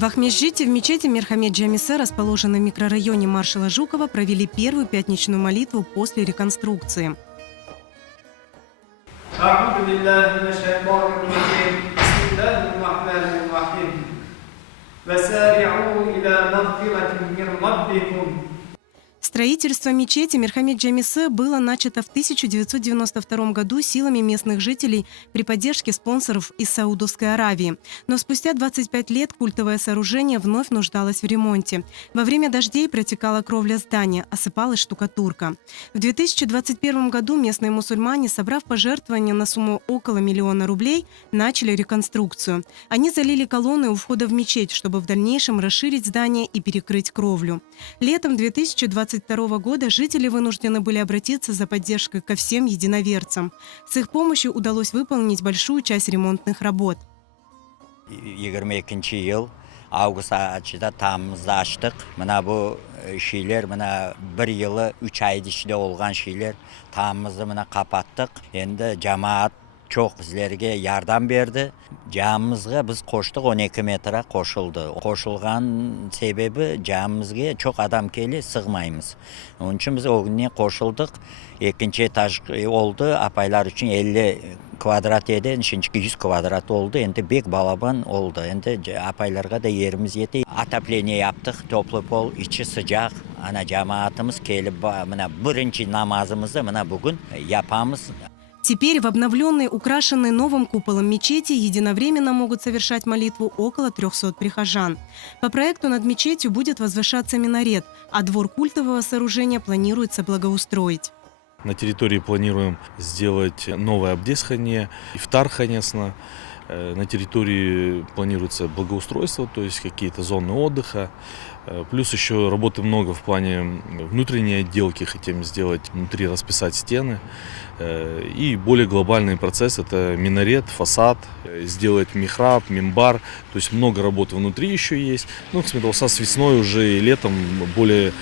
В Ахмеджите в мечети Мирхамед Джамисе, расположенной в микрорайоне маршала Жукова, провели первую пятничную молитву после реконструкции. Строительство мечети Мирхамед Джамисе было начато в 1992 году силами местных жителей при поддержке спонсоров из Саудовской Аравии. Но спустя 25 лет культовое сооружение вновь нуждалось в ремонте. Во время дождей протекала кровля здания, осыпалась штукатурка. В 2021 году местные мусульмане, собрав пожертвования на сумму около 1 миллиона рублей, начали реконструкцию. Они залили колонны у входа в мечеть, чтобы в дальнейшем расширить здание и перекрыть кровлю. Летом 2022 года жители вынуждены были обратиться за поддержкой ко всем единоверцам. С их помощью удалось выполнить большую часть ремонтных работ. 22 yıl Ağustos ayında Тамызда açtık. Mına bu şeyler, mına bir yılı 3 ay içinde olgan şeyler Тамызды mına kapattık. Endi cemaat çok bizlerge yardım berdi. Camımızga biz koştuk 12 metre koşuldu. Koşulgan sebebi camımızga çok adam keli sığmayımız. Onun için biz o güne koşulduk. İkinci etaj oldu. Apaylar için 50 kvadrat eden, şimdi 100 kvadrat oldu. Endi bek balaban oldu. Endi apaylarga da yerimiz yeti. Atapleniye yaptık. Toplu pol, içi sıcak. Ana cemaatimiz kelip, birinci namazımızı bugün yapamız. Теперь в обновленной, украшенной новым куполом мечети единовременно могут совершать молитву около 300 прихожан. По проекту над мечетью будет возвышаться минарет, а двор культового сооружения планируется благоустроить. На территории планируем сделать новое обдесхание, ифтар, конечно. На территории планируется благоустройство, то есть какие-то зоны отдыха. Плюс еще работы много в плане внутренней отделки, хотим сделать внутри, расписать стены. И более глобальный процесс – это минарет, фасад, сделать михраб, минбар. То есть много работы внутри еще есть. Ну, с весной уже и летом более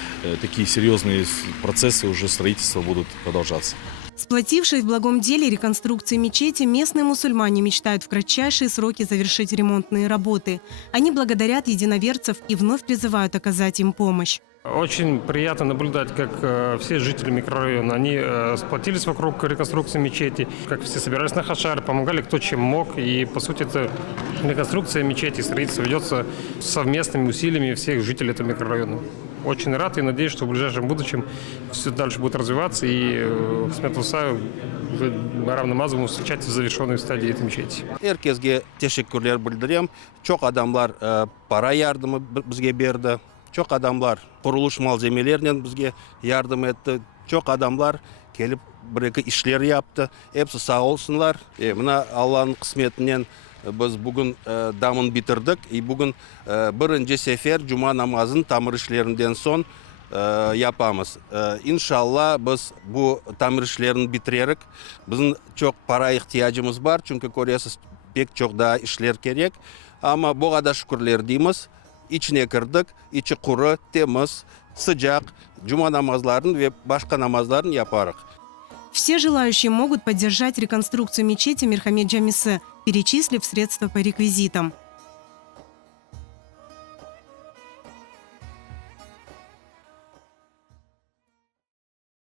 такие серьезные процессы уже строительства будут продолжаться. Сплотившись в благом деле реконструкции мечети, местные мусульмане мечтают в кратчайшие сроки завершить ремонтные работы. Они благодарят единоверцев и вновь призывают оказать им помощь. Очень приятно наблюдать, как все жители микрорайона, они сплотились вокруг реконструкции мечети, как все собирались на хашар, помогали кто чем мог. И, по сути, это реконструкция мечети, строительство ведется совместными усилиями всех жителей этого микрорайона. Очень рад и надеюсь, что в ближайшем будущем все дальше будет развиваться и Хисмет-Уса уже Байрам намазовым встречать в завершенной стадии этой мечети. Herkesге teşekkürler bildirем. Çok adamlar para yardımı bizge berdi. Çok adamlar kuruluş malzemelerinden bizge yardım etti. Çok adamlar gelip bir-iki işler yaptı. Hepsi sağ olsunlar. Mına Allah'ın kısmetinden biz bugün damın bitirdik. Bugün birinci sefer Cuma namazın tamir işlerinden son yapamız. İnşallah biz bu tamir işlerini bitirerek bizim çok para ihtiyacımız var. Çünkü Kore'siz pek çok daha işler gerek. Ama bu kadar şükürler deyimiz. İçine kırdık. İçi kuru, temiz, sıcak. Cuma namazlarını ve başka namazlarını yaparız. Все желающие могут поддержать реконструкцию мечети Мирхамед Джамисе, перечислив средства по реквизитам.